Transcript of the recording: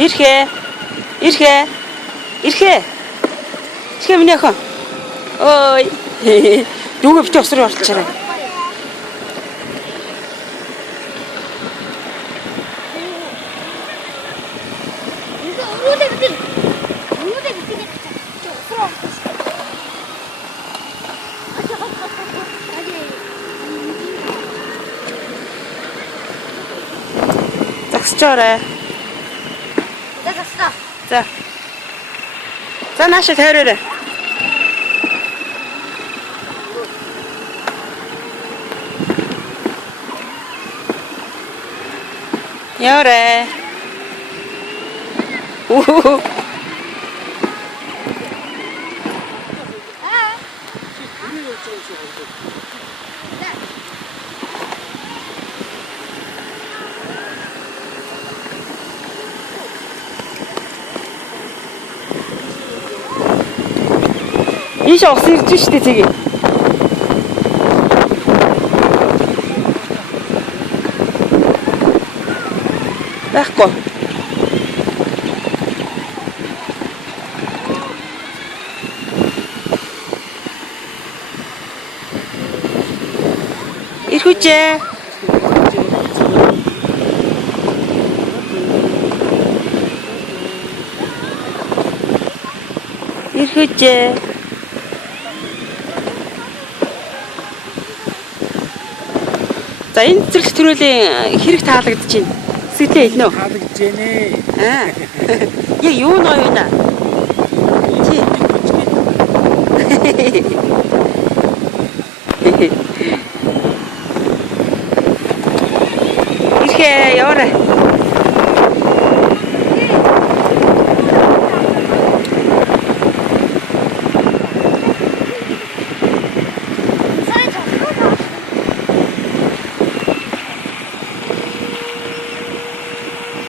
Ирхээ. Ирхээ. Ирхээ. Ирхээ миний охин. Ой. Дүүгээ бити усруу орлчаарай. Загсчаарай. За. За нааша тойроо. Яваарэ. Уу. Ийш ус ирж штэ зэги. Байхгүй. Ирэх үжээ. Ирэх үжээ. За энэ цэцэрлэг төрөлийн хэрэг таалагдж байна. Сэтгэлээ хэлнэ үү? Таалагдж байна. Аа. Яа юу нөө юу наа? Чи. Ирхээ яваарай.